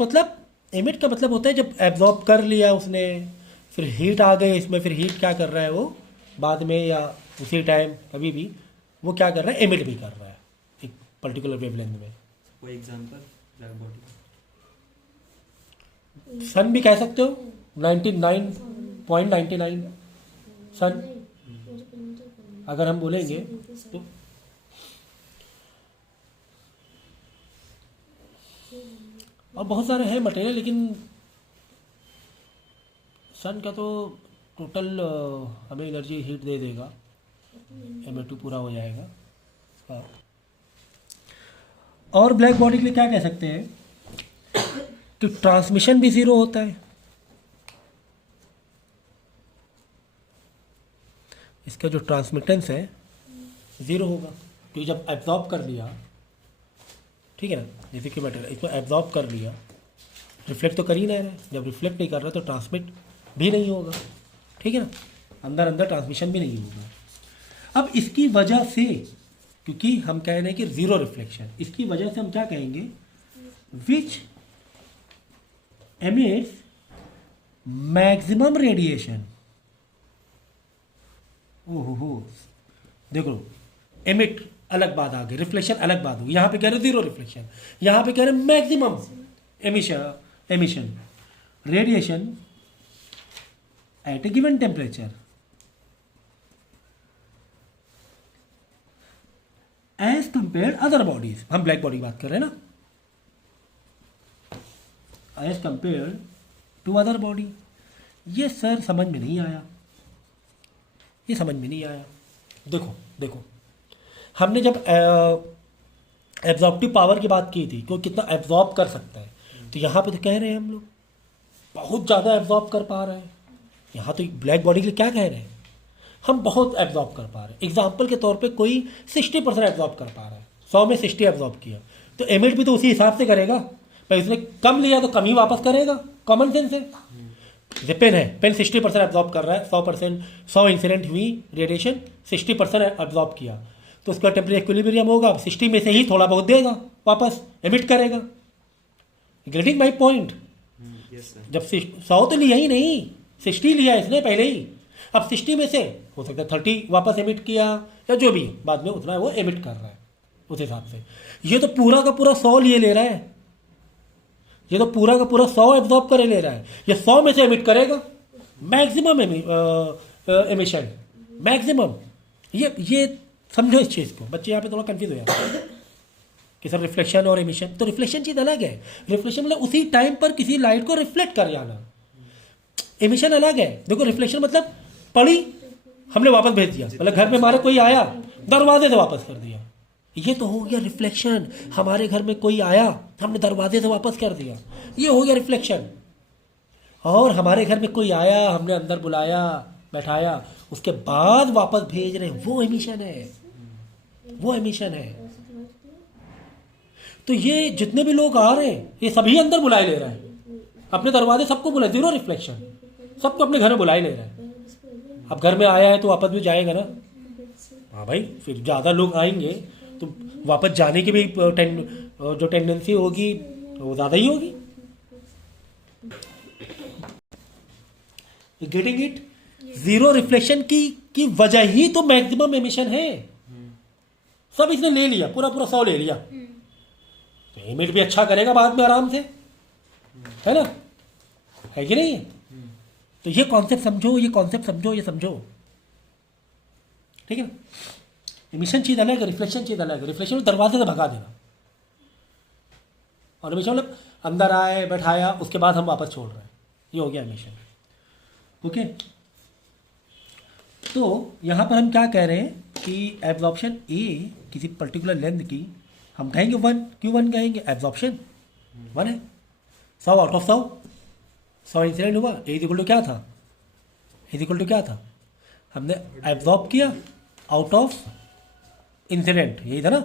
का मतलब होता है जब एब्जॉर्ब कर लिया उसने, फिर हीट आ गई इसमें, फिर हीट क्या कर रहा है वो बाद में या उसी टाइम कभी भी वो क्या कर रहा है, एमिट भी कर रहा है एक पर्टिकुलर वेवलेंथ में। कोई एग्जांपल ब्लैक बॉडी, सन भी कह सकते हो, 99.99 सन अगर हम बोलेंगे तो, और बहुत सारे हैं मटेरियल, लेकिन सन का तो टोटल हमें एनर्जी हीट दे देगा, M2 पूरा हो जाएगा। हाँ, और ब्लैक बॉडी के लिए क्या कह सकते हैं कि ट्रांसमिशन भी 0 होता है, इसका जो ट्रांसमिटेंस है 0 होगा, क्योंकि जब एब्जॉर्ब कर लिया, ठीक है ना, जैसे कि मटेरियल इसको एब्जॉर्ब कर लिया, रिफ्लेक्ट तो कर ही नहीं रहा है, जब रिफ्लेक्ट नहीं कर रहा तो ट्रांसमिट भी नहीं होगा। ठीक है ना, अंदर अंदर ट्रांसमिशन भी नहीं होगा। अब इसकी वजह से, क्योंकि हम कह रहे हैं कि जीरो रिफ्लेक्शन, इसकी वजह से हम क्या कहेंगे, विच एमिट्स मैक्सिमम रेडिएशन। ओहो, देखो एमिट अलग बात आ गई, रिफ्लेक्शन अलग बात होगी। यहां पे कह रहे जीरो रिफ्लेक्शन, यहां पे कह रहे maximum emission radiation at a given temperature as compare other bodies. हम ब्लैक बॉडी की बात कर रहे हैं ना, as compare to other body. ये सर समझ में नहीं आया, ये समझ में नहीं आया। देखो देखो, हमने जब एब्जॉर्प्टिव पावर की बात की थी कि वो कितना एब्जॉर्ब कर सकता है, तो यहाँ पे तो कह रहे हैं हम लोग बहुत ज़्यादा एब्जॉर्ब कर पा रहे हैं। यहाँ तो ब्लैक बॉडी के लिए क्या कह रहे हैं, हम बहुत एब्जॉर्ब कर पा रहे हैं। एग्जाम्पल के तौर पे कोई 60% एब्जॉर्ब कर पा रहा है, 100 में 60 एब्जॉर्ब किया, तो एमिट भी तो उसी हिसाब से करेगा। पर इसने कम लिया तो कम ही वापस करेगा, कॉमन सेंस है। जैसे पेन है, पेन 60% एब्जॉर्ब कर रहा है, 100 इंसिडेंट हुई रेडिएशन, 60% एब्जॉर्ब किया, तो उसका टेम्परेचर इक्विलिब्रियम होगा, 60 में से ही थोड़ा बहुत देगा वापस, एमिट करेगा। Getting my point? जब 100 तो लिया ही नहीं, 60 लिया इसने पहले ही, अब 60 में से हो सकता है 30 वापस एमिट किया, या जो भी बाद में उतना है वो एमिट कर रहा है उस हिसाब से। ये तो पूरा का पूरा 100 लिए ले रहा है, ये तो पूरा का पूरा 100 एब्जॉर्ब करे ले रहा है, ये 100 में से एमिट करेगा मैक्सिमम एमिशन, मैक्सिमम। ये समझो इस चीज़ को, बच्चे यहाँ पे थोड़ा कंफ्यूज हो जाते हैं कि सर रिफ्लेक्शन और एमिशन, तो रिफ्लेक्शन चीज़ अलग है। रिफ्लेक्शन मतलब उसी टाइम पर किसी लाइट को रिफ्लेक्ट कर जाना, एमिशन अलग है। देखो रिफ्लेक्शन मतलब पड़ी, हमने वापस भेज दिया, मतलब घर में हमारे कोई आया, दरवाजे से वापस कर दिया, ये तो हो गया रिफ्लेक्शन। हमारे घर में कोई आया, हमने दरवाजे से वापस कर दिया, ये हो गया रिफ्लेक्शन। और हमारे घर में कोई आया, हमने अंदर बुलाया, बैठाया, उसके बाद वापस भेज रहे हैं, वो एमिशन है, वो एमिशन है। तो ये जितने भी लोग आ रहे हैं, ये सभी अंदर बुलाए ले रहे हैं, अपने दरवाजे सबको बुलाए, जीरो रिफ्लेक्शन, सबको अपने घर में बुलाए ले रहे हैं। अब घर में आया है तो वापस भी जाएगा ना, हाँ भाई, फिर ज़्यादा लोग आएंगे तो वापस जाने की भी जो टेंडेंसी होगी वो ज़्यादा ही होगी। Getting it? जीरो रिफ्लेक्शन की वजह ही तो मैक्सिमम एमिशन है। सब इसने ले लिया, पूरा पूरा 100 ले लिया, तो एमिट भी अच्छा करेगा बाद में आराम से, है ना, है कि नहीं? तो ये कॉन्सेप्ट समझो, ये कॉन्सेप्ट समझो, ये समझो, ठीक है ना। एमिशन चीज़ अलग है, रिफ्लेक्शन चीज़ अलग है। रिफ्लेक्शन में दरवाजे से भगा देना, और एमिशन मतलब अंदर आए, बैठाया, उसके बाद हम वापस छोड़ रहे हैं, ये हो गया एमिशन। ओके, तो यहाँ पर हम क्या कह रहे हैं कि एब्जॉर्प्शन ए किसी पर्टिकुलर लेंथ की हम कहेंगे 1, क्यों 1 कहेंगे? एब्जॉर्प्शन 1 है, 100 आउट ऑफ 100 इंसिडेंट हुआ, ए इक्वल टू क्या था, इक्वल टू क्या था, हमने एब्जॉर्ब किया आउट ऑफ इंसिडेंट, यही था ना,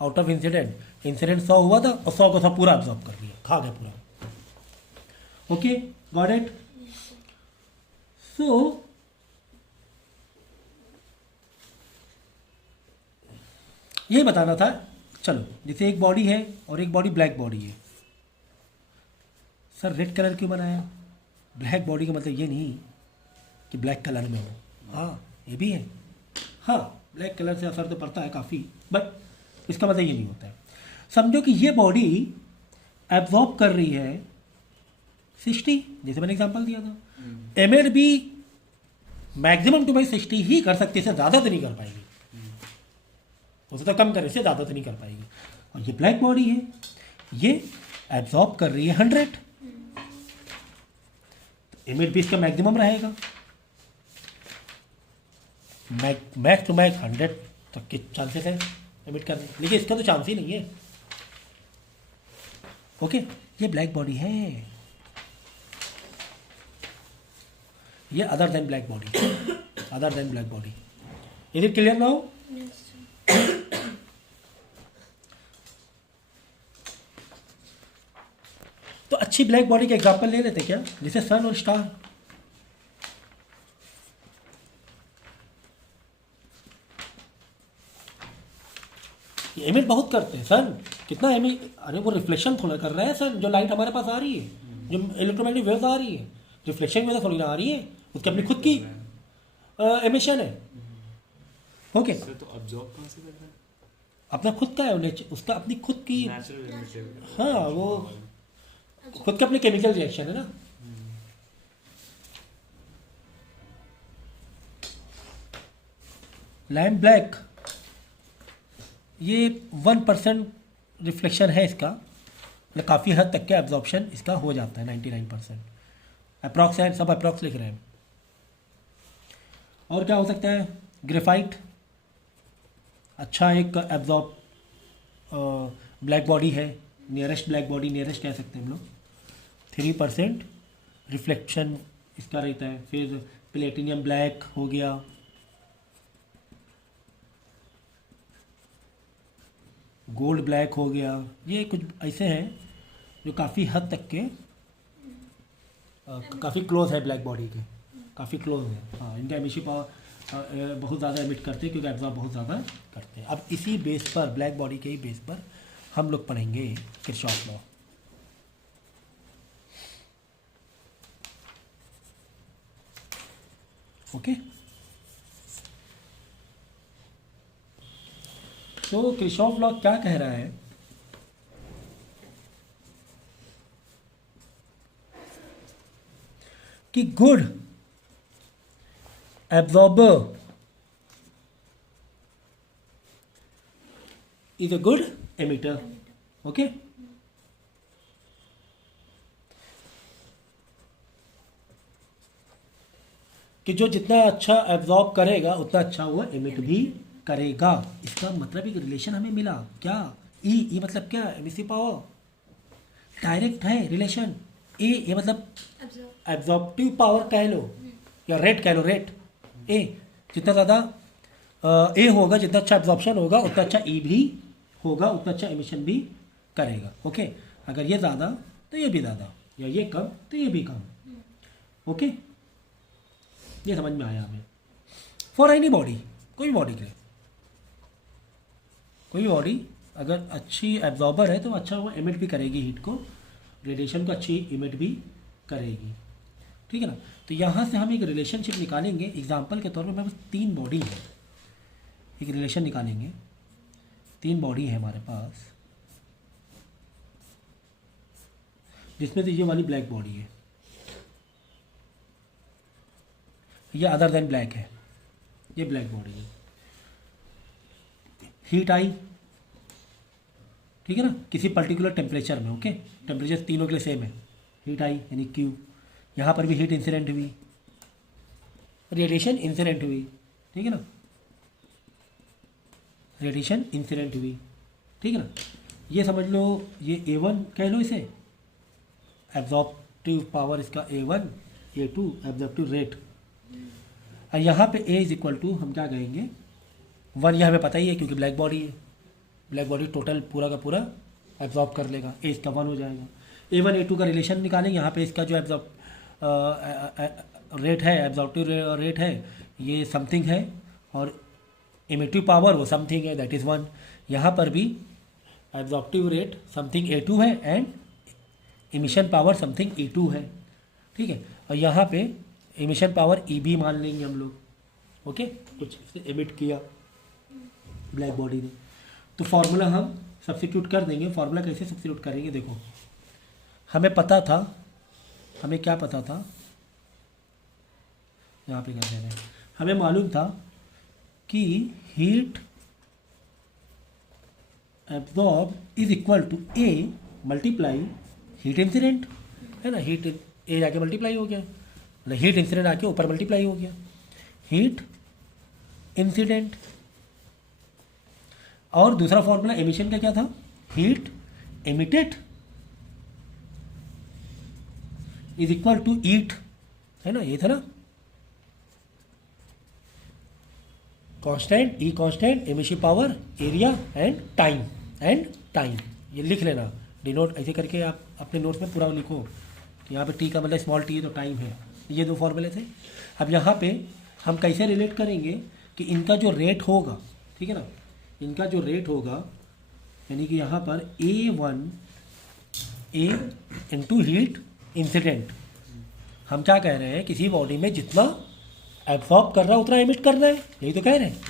आउट ऑफ इंसिडेंट। इंसिडेंट 100 हुआ था और 100 को 100 पूरा एब्जॉर्ब कर लिया, खा गया पूरा। Okay, got it? सो ये बताना था। चलो, जैसे एक बॉडी है और एक बॉडी ब्लैक बॉडी है। सर रेड कलर क्यों बनाया? ब्लैक बॉडी का मतलब ये नहीं कि ब्लैक कलर में हो, हाँ ये भी है, हाँ ब्लैक कलर से असर तो पड़ता है काफ़ी, बट इसका मतलब ये नहीं होता है। समझो कि ये बॉडी एब्जॉर्ब कर रही है 60, जैसे मैंने एग्जांपल दिया था। एमिट भी मैक्सिमम टू 60 ही कर सकती है, इससे ज़्यादा तो नहीं कर पाएगी, उसे तो कम करे, इससे ज़्यादा तो नहीं कर पाएगी। और ये ब्लैक बॉडी है, ये एब्जॉर्ब कर रही है 100, एमिट भी इसका मैक्सिमम रहेगा, मैक्स टू मैक्स 100 तक के चांसेस है एमिट करने, लेकिन इसका तो चांस ही नहीं है। ओके, ये ब्लैक बॉडी है, ये other than black body, other than black body. Is it clear now? तो अच्छी ब्लैक बॉडी के एग्जांपल ले लेते क्या, जैसे सन और स्टार। एमिट बहुत करते हैं सर, कितना एमिट, अरे वो रिफ्लेक्शन थोड़ा कर रहा है सर, जो लाइट हमारे पास आ रही है, जो इलेक्ट्रोमैग्नेटिक वेव्स आ रही है, रिफ्लेक्शन वेव थोड़ी ना आ रही है, उसकी अपनी खुद की एमिशन है। ओके, तो अब्जॉर्ब कहाँ से कर रहा है? अपना खुद का है उसका अपनी खुद की, नेचुरल एमिटर। हाँ वो खुद का अपने केमिकल रिएक्शन है ना। लैम्प ब्लैक ये 1% रिफ्लेक्शन है इसका, मतलब काफ़ी हद तक के एब्जॉर्प्शन इसका हो जाता है, 99% अप्रॉक्स है, सब अप्रॉक्स लिख रहे हैं। और क्या हो सकता है? ग्रेफाइट अच्छा एक एब्जॉर्ब ब्लैक बॉडी है, नियरेस्ट ब्लैक बॉडी, नियरेस्ट कह सकते हैं हम लोग, 3% रिफ्लेक्शन इसका रहता है। फिर प्लेटिनियम ब्लैक हो गया, गोल्ड ब्लैक हो गया, ये कुछ ऐसे हैं जो काफ़ी हद तक के काफ़ी क्लोज है ब्लैक बॉडी के, काफ़ी क्लोज है। हाँ, इनका एमिशन पावर बहुत ज़्यादा एमिट करते हैं क्योंकि एब्जॉर्ब बहुत ज़्यादा करते हैं। अब इसी बेस पर, ब्लैक बॉडी के ही बेस पर हम लोग पढ़ेंगे किरचॉफ लॉ। ओके, तो किरचॉफ लॉ क्या कह रहा है कि good absorber is a good emitter. Okay, कि जो जितना अच्छा एब्जॉर्ब करेगा उतना अच्छा वो एमिट भी करेगा। इसका मतलब एक रिलेशन हमें मिला क्या, ई मतलब क्या, एमिसिव पावर, डायरेक्ट है रिलेशन। ए मतलब एब्जॉर्प्टिव पावर कह लो या रेट कह लो, रेट ए, जितना ज़्यादा ए होगा, जितना अच्छा एब्जॉर्प्शन होगा उतना अच्छा ई भी होगा, उतना अच्छा एमिशन भी करेगा। ओके, अगर ये ज़्यादा तो ये भी ज़्यादा, या ये कम तो ये भी कम। ओके, ये समझ में आया हमें। फॉर एनी बॉडी, कोई भी बॉडी के लिए, कोई भी बॉडी अगर अच्छी एब्जॉर्बर है तो अच्छा वो एमिट भी करेगी हीट को, रेडिएशन को अच्छी इमिट भी करेगी। ठीक है ना। तो यहाँ से हम एक रिलेशनशिप निकालेंगे, एग्जाम्पल के तौर पर हमारे पास 3 बॉडी है, एक रिलेशन निकालेंगे। 3 बॉडी है हमारे पास, जिसमें से ये वाली ब्लैक बॉडी है, ये अदर देन ब्लैक है, ये ब्लैक बॉडी है। हीट आई, ठीक है ना, किसी पर्टिकुलर टेम्परेचर में। ओके, टेम्परेचर तीनों के लिए सेम है, हीट आई यानी क्यू। यहाँ पर भी हीट इंसिडेंट हुई, रेडिएशन इंसिडेंट हुई, ठीक है ना, रेडिएशन इंसिडेंट हुई, ठीक है ना। ये समझ लो, ये A1 कह लो इसे, एब्जॉर्प्टिव पावर इसका A1, A2 एब्जॉर्प्टिव रेट। और यहाँ पे A इज इक्वल टू हम क्या कहेंगे, 1, यह हमें पता ही है क्योंकि ब्लैक बॉडी है, ब्लैक बॉडी टोटल पूरा का पूरा एब्जॉर्ब कर लेगा, ए इसका 1 हो जाएगा। A1 A2 का रिलेशन निकालेंगे, यहाँ पे इसका जो एब्जॉर्ब रेट है, एब्जॉर्प्टिव रेट है, ये समथिंग है, और एमिटिव पावर वो समथिंग है, दैट इज़ 1। यहाँ पर भी एब्जॉर्प्टिव रेट समथिंग A2 है and emission power something E2 है, ठीक है। और यहाँ पे एमिशन पावर EB मान लेंगे हम लोग। ओके, कुछ एमिट किया ब्लैक बॉडी ने, तो फार्मूला हम सब्स्टिट्यूट कर देंगे। फार्मूला कैसे सब्स्टिट्यूट करेंगे, देखो हमें पता था, हमें क्या पता था, यहाँ पे कर दे रहे हैं, हमें मालूम था कि heat absorb is equal to A multiply heat incident, है ना। हीट ए जाके मल्टीप्लाई हो गया, मतलब हीट इंसिडेंट आके ऊपर मल्टीप्लाई हो गया, हीट इंसिडेंट। और दूसरा फॉर्मूला एमिशन का क्या था, heat emitted is equal to eat, है ना, ये था ना, constant, E constant, emissive power, area and time, ये लिख लेना, डिनोट ऐसे करके आप अपने नोट्स में पूरा लिखो। यहाँ पे टी का मतलब स्मॉल टी है तो टाइम है, ये 2 फॉर्मूले थे। अब यहाँ पे हम कैसे रिलेट करेंगे कि इनका जो रेट होगा, ठीक है ना, इनका जो रेट होगा यानी कि यहाँ पर A1 A into heat incident, हम क्या कह रहे हैं, किसी बॉडी में जितना एब्जॉर्ब कर रहा है उतना एमिट करना है, यही तो कह रहे हैं।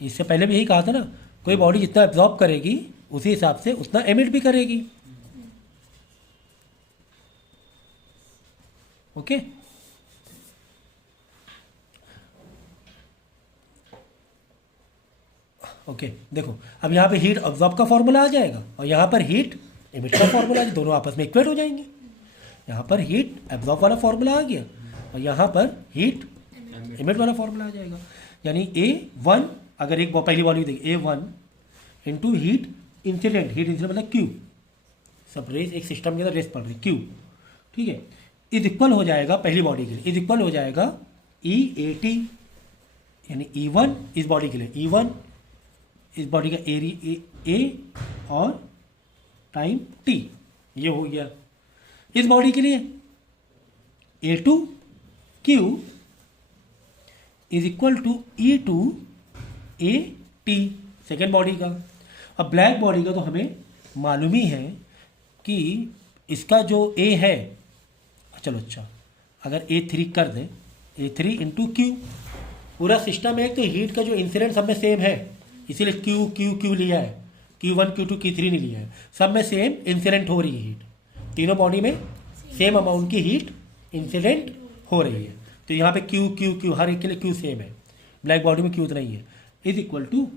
इससे पहले भी यही कहा था ना, कोई बॉडी जितना एब्जॉर्ब करेगी उसी हिसाब से उतना एमिट भी करेगी। ओके ओके देखो, अब यहाँ पे हीट अब्जॉर्ब का फॉर्मूला आ जाएगा और यहाँ पर हीट एमिट का फॉर्मूला, दोनों आपस में इक्वेट हो जाएंगे। यहाँ पर हीट एब्जॉर्ब वाला फॉर्मूला आ गया और यहाँ पर हीट एमिट वाला फॉर्मूला आ जाएगा। यानी A1, अगर एक पहली वाली देखिए, A1 इंटू हीट इंसिडेंट मतलब Q, सब रेस एक सिस्टम के अंदर रेस पड़ रही Q, ठीक है, इज इक्वल हो जाएगा पहली बॉडी के लिए, इज इक्वल हो जाएगा EAT, यानी E1 इस बॉडी के लिए, E1 इस बॉडी का एरिया A और टाइम T, ये हो गया। इस बॉडी के लिए A2Q is equal to E2AT, second body का। अब ब्लैक बॉडी का तो हमें मालूम ही है कि इसका जो A है, चलो अच्छा अगर A3 कर दें, A3 इंटू Q, पूरा सिस्टम है तो हीट का जो इंसिडेंट सब में सेम है, इसीलिए Q Q Q लिया है, Q1 Q2 Q3 नहीं लिया है, सब में सेम इंसिडेंट हो रही है हीट, तीनों बॉडी में सेम अमाउंट की हीट इंसिडेंट हो रही है। तो यहाँ पे Q Q Q हर एक के लिए Q सेम है, ब्लैक बॉडी में Q उतना ही है, इज इक्वल टू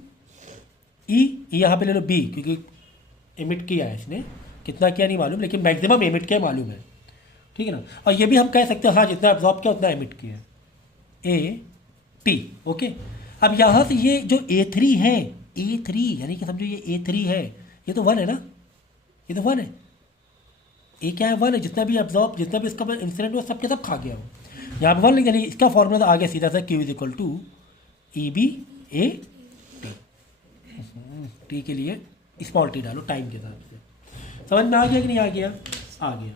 E, यहाँ पे ले लो B, क्योंकि एमिट किया है इसने, कितना किया नहीं मालूम, लेकिन मैक्सिमम एमिट किया मालूम है, ठीक है ना। और ये भी हम कह सकते हैं हाँ जितना एब्जॉर्ब किया उतना एमिट किया, AT। ओके, अब यहाँ से ये जो A3 है, A3 यानी कि समझो ये A3 है, ये तो 1 है ना, ये तो 1 है, ए क्या है 1 है, जितना भी एब्जॉर्ब जितना भी इसका इंसिडेंट हुआ सब के सब खा गया हो, यहाँ पे 1, यानी इसका फॉर्मूला तो आ गया सीधा सा, Q is equal to EBAT, T के लिए स्मॉल टी डालो टाइम के हिसाब से। समझ में आ गया कि नहीं आ गया? आ गया।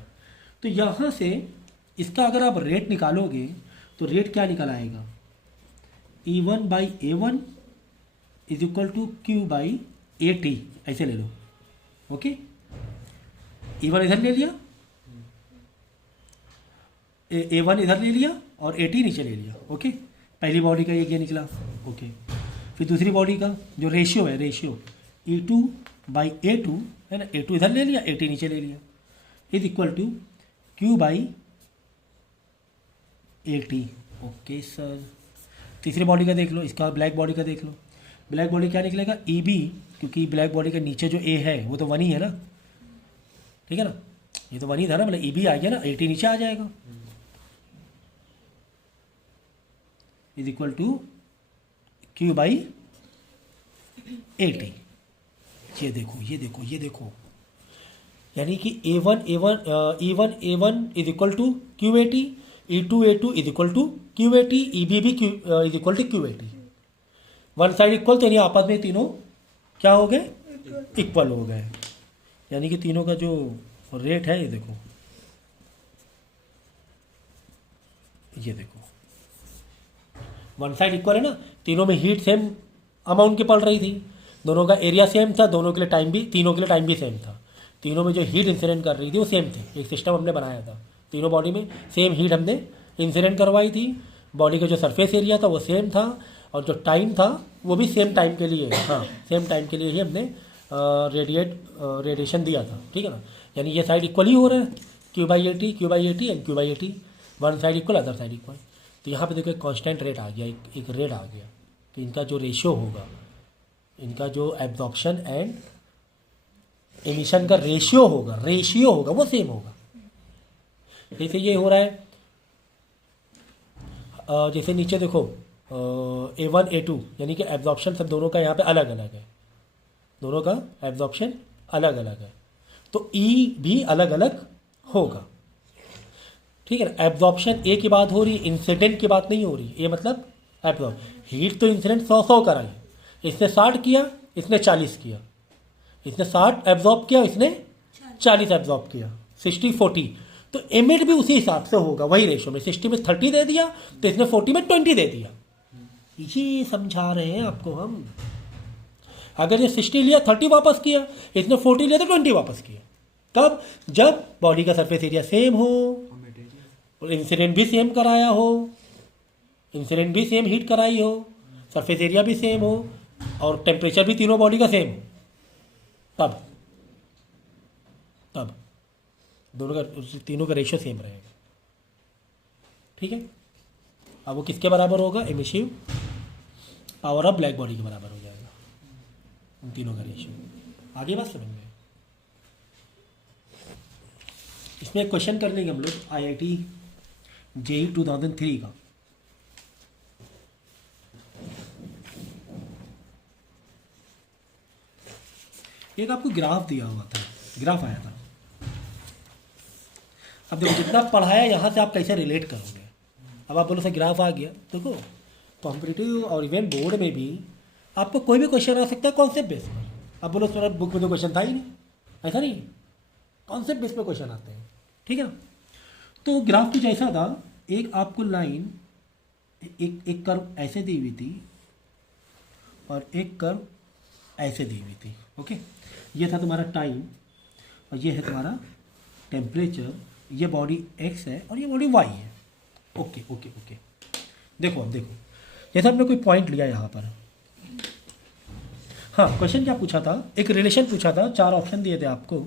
तो यहाँ से इसका अगर आप रेट निकालोगे तो रेट क्या निकल आएगा, E1/A1 is equal to Q/AT, ऐसे ले लो। ओके, E1 इधर ले लिया, A1 इधर ले लिया और AT नीचे ले लिया। ओके, पहली बॉडी का ये निकला। ओके, फिर दूसरी बॉडी का जो रेशियो है, रेशियो E2/A2 है ना, A2 इधर ले लिया, AT नीचे ले लिया, is equal to Q/AT। Okay sir, तीसरी बॉडी का देख लो, इसका ब्लैक बॉडी का देख लो, ब्लैक बॉडी क्या निकलेगा EB, क्योंकि ब्लैक बॉडी के नीचे जो A है वो तो 1 ही है ना, ठीक है ना, ये तो 1 ही था ना, मतलब EB आ गया ना, AT नीचे आ जाएगा, इज इक्वल टू Q/AT। ये देखो ये देखो ये देखो, यानी कि E1 is equal to QAT, E2A2 is equal to QAT, EB भी is equal to QAT। One side equal, तो यानी आपस में तीनों क्या हो गए, इक्वल हो गए, यानी कि तीनों का जो रेट है ये देखो, ये देखो वन साइड इक्वल है ना, तीनों में हीट सेम अमाउंट की पड़ रही थी, दोनों का एरिया सेम था, दोनों के लिए टाइम भी, तीनों के लिए टाइम भी सेम था, तीनों में जो हीट इंसिडेंट कर रही थी वो सेम थे। एक सिस्टम हमने बनाया था, तीनों बॉडी में सेम हीट हमने इंसिडेंट करवाई थी, बॉडी का जो सरफेस एरिया था वो सेम था और जो टाइम था वो भी सेम टाइम के लिए, हाँ सेम टाइम के लिए ही हमने रेडिएशन दिया था, ठीक है ना। यानी ये साइड इक्वल ही हो रहा है, Q/AT and Q/AT, one side equal other side equal. तो यहाँ पे देखो एक कांस्टेंट रेट आ गया, एक रेट आ गया कि इनका जो रेशियो होगा, इनका जो एब्जॉर्प्शन एंड एमिशन का रेशियो होगा वो सेम होगा। जैसे ये हो रहा है, जैसे नीचे देखो A1 A2, यानी कि एब्जॉर्प्शन सब दोनों का यहाँ पे अलग अलग है, दोनों का एब्जॉर्प्शन अलग अलग है, तो E भी अलग अलग होगा, ठीक है ना। एब्जॉर्प्शन ए की बात हो रही है, इंसिडेंट की बात नहीं हो रही। ये मतलब एब्जॉर्ब हीट तो इंसिडेंट 100 कराई, इसने 60 किया, इसने 40 किया, इसने 60 एब्जॉर्ब किया, इसने 40 एब्जॉर्ब किया, 60-40, तो एमिट भी उसी हिसाब से होगा, वही रेशो में। 60 में 30 दे दिया तो इसने 40 में 20 दे दिया। ये समझा रहे हैं आपको हम। अगर ये 60 लिया 30 वापस किया, इसने 40 लिया तो 20 वापस किया। कब? जब बॉडी का सरफेस एरिया सेम हो और इंसिडेंट भी सेम कराया हो, इंसिडेंट भी सेम हीट कराई हो, सरफेस एरिया भी सेम हो और टेम्परेचर भी तीनों बॉडी का सेम हो, तब तब दोनों का तीनों का रेशियो सेम रहेगा। ठीक है। अब वो किसके बराबर होगा? Emissive power of black body के बराबर हो जाएगा उन तीनों का रेशियो। आगे बात सुनेंगे। इसमें एक क्वेश्चन कर लेंगे हम लोग IIT JEE 2003 का। एक आपको ग्राफ दिया हुआ था, ग्राफ आया था। अब देखो जितना पढ़ाया यहाँ से आप कैसे रिलेट करोगे। अब आप बोलो सर ग्राफ आ गया, देखो कॉम्पिटिटिव और इवेंट बोर्ड में भी आपको कोई भी क्वेश्चन आ सकता है कॉन्सेप्ट बेस पर। आप बोलो सर बुक में तो क्वेश्चन था ही नहीं, ऐसा नहीं, कॉन्सेप्ट बेस पे क्वेश्चन आते हैं। ठीक है ना। तो ग्राफ कुछ ऐसा था, एक आपको लाइन एक कर्व ऐसे दी हुई थी और एक कर्व ऐसे दी हुई थी। ओके, ये था तुम्हारा टाइम और ये है तुम्हारा टेम्परेचर। ये बॉडी x है और ये बॉडी y है। Okay okay okay. देखो अब देखो, जैसे हमने कोई पॉइंट लिया यहाँ पर। हाँ, क्वेश्चन क्या पूछा था? एक रिलेशन पूछा था, 4 ऑप्शन दिए थे आपको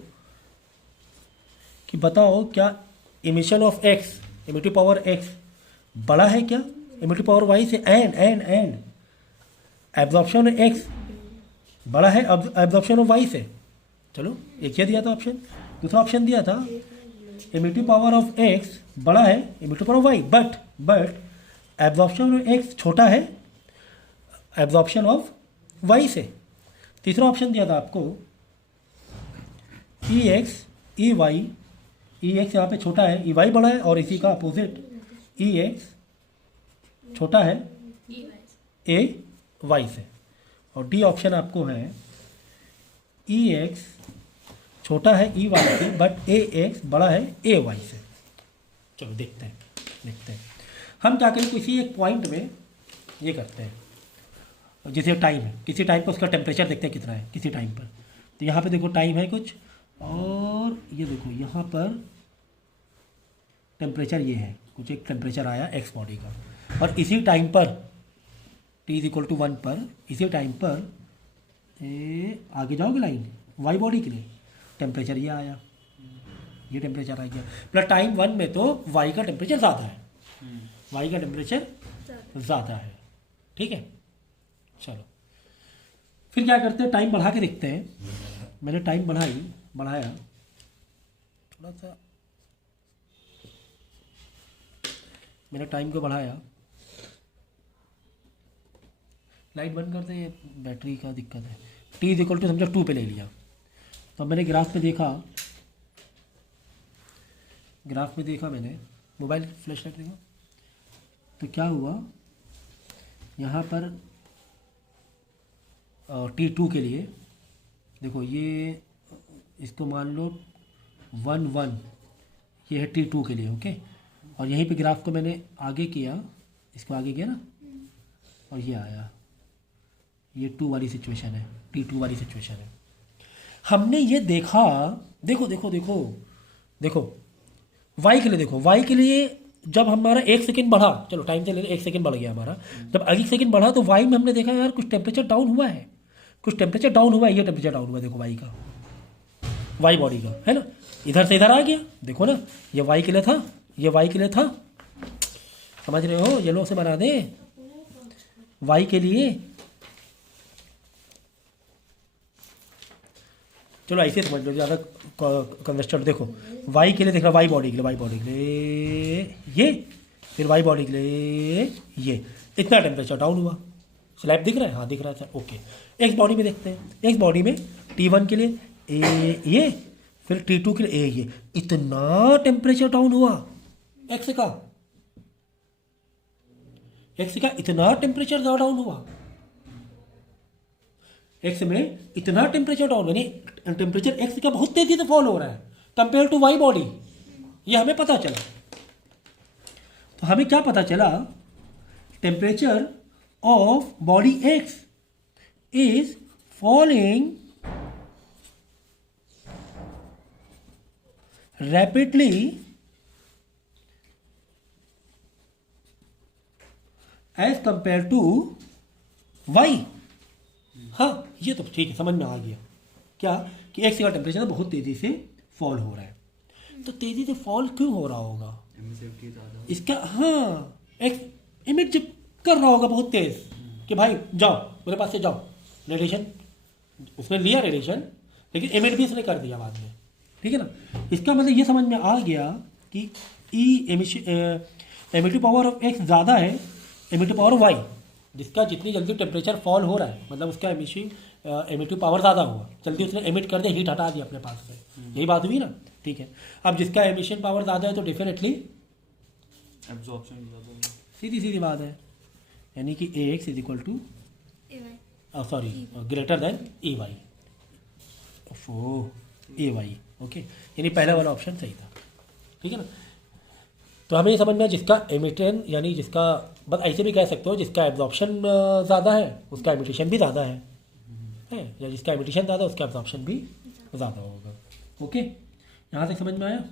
कि बताओ क्या emission of x, emissive power x बड़ा है क्या इमिटिव पावर y से, एंड एब्जॉर्प्शन x बड़ा है एब्जॉर्प्शन ऑफ y से। चलो, एक ये दिया था ऑप्शन। दूसरा ऑप्शन दिया था इमिटिव पावर ऑफ x बड़ा है emissive power of y, but absorption of x छोटा है एब्जॉर्प्शन ऑफ y से। तीसरा ऑप्शन दिया था आपको Ex Ey, Ex यहाँ पे छोटा है, Ey बड़ा है, और इसी का अपोजिट Ex छोटा है Ay से। और डी ऑप्शन आपको है Ex छोटा है Ey से बट Ax बड़ा है Ay से। चलो देखते हैं हम क्या करें, किसी एक पॉइंट में ये करते हैं, जैसे टाइम है, किसी टाइम पर उसका टेम्परेचर देखते हैं कितना है किसी टाइम पर। तो यहाँ पे देखो टाइम है कुछ, और ये देखो यहाँ पर टेम्परेचर ये है कुछ, एक टेम्परेचर आया एक्स बॉडी का, और इसी टाइम पर t=1 पर, इसी टाइम पर आगे जाओगे लाइन वाई बॉडी के लिए, टेम्परेचर ये आया, ये टेम्परेचर आ गया। प्लस टाइम 1 में तो वाई का टेम्परेचर ज़्यादा है, वाई का टेम्परेचर ज़्यादा है। ठीक है। चलो फिर क्या करते हैं, टाइम बढ़ा के देखते हैं। मैंने टाइम बढ़ाया थोड़ा सा, मैंने टाइम को बढ़ाया। लाइट बंद कर दें, बैटरी का दिक्कत है। t समझो 2 पे ले लिया। तो मैंने ग्राफ में देखा, मैंने मोबाइल फ्लैश लाइट देखा, तो क्या हुआ यहाँ पर t2 के लिए देखो, ये इसको मान लो 1 ये है t2 के लिए। ओके, और यहीं पे ग्राफ को मैंने आगे किया, इसको आगे किया ना, और ये आया, ये 2 वाली सिचुएशन है, t2 वाली सिचुएशन है। हमने ये देखा, देखो y के लिए देखो, y के लिए जब हमारा 1 सेकंड बढ़ा, चलो टाइम से ले 1 सेकंड बढ़ गया हमारा, जब 1 सेकंड बढ़ा तो y में हमने देखा यार कुछ टेम्परेचर डाउन हुआ है, ये टेम्परेचर डाउन हुआ देखो y का, y बॉडी का है ना, इधर से इधर आ गया। देखो ना, ये y के लिए था, ये y के लिए था, समझ रहे हो, येलो से बना दे y के लिए। चलो ऐसे समझ लो, ज़्यादा कन्वेस्टेड। देखो वाई के लिए देख रहा, वाई बॉडी के लिए ये, फिर वाई बॉडी के लिए ये, इतना टेम्परेचर डाउन हुआ। स्लैब दिख रहा है? हाँ दिख रहा है सर। ओके, एक्स बॉडी में देखते हैं। एक्स बॉडी में t1 के लिए ये, फिर t2 के लिए ये, इतना टेम्परेचर डाउन हुआ एक्स का इतना टेम्परेचर डाउन हुआ, एक्स में इतना टेम्परेचर डाउन, यानी टेम्परेचर एक्स का बहुत तेजी से फॉल हो रहा है कंपेयर टू वाई बॉडी, ये हमें पता चला। तो हमें क्या पता चला, temperature of body aches is falling rapidly as compared to y। हाँ ये तो ठीक है, समझ में आ गया क्या कि एक्स का टेम्परेचर बहुत तेज़ी से फॉल हो रहा है। तो तेज़ी से फॉल क्यों हो रहा होगा एमिसिविटी ज़्यादा हो। इसका? हाँ, एक्स इमिट जब कर रहा होगा बहुत तेज़ कि भाई जाओ मेरे पास से जाओ, रेडिएशन उसने लिया रेडिएशन, लेकिन इमिट भी उसने कर दिया बाद में, ठीक है ना। इसका मतलब ये समझ में आ गया कि ई एमिटिव पावर ऑफ एक्स ज़्यादा है एमिटिव पावर वाई, जिसका जितनी जल्दी टेम्परेचर फॉल हो रहा है मतलब उसका एमिटिव पावर ज़्यादा हुआ, जल्दी उसने एमिट कर दिया, हीट हटा दिया अपने पास से, यही बात हुई ना, ठीक है। अब जिसका एमिशन पावर ज़्यादा है तो डेफिनेटली एब्जॉर्प्शन ज़्यादा हो। सीधी सीधी बात है, यानी कि A X is equal to sorry greater than A Y, A Y, okay, यानी पहला वाला ऑप्शन सही था, ठीक है ना। तो हमें ये समझ में आया जिसका एमिशन यानी जिसका, बस ऐसे भी कह सकते हो जिसका एब्जॉर्प्शन ज़्यादा है उसका एमिटेशन भी ज़्यादा है, या जिसका एमिटेशन ज़्यादा उसका एब्जॉर्प्शन भी ज़्यादा होगा, ओके। यहाँ तक समझ में आया।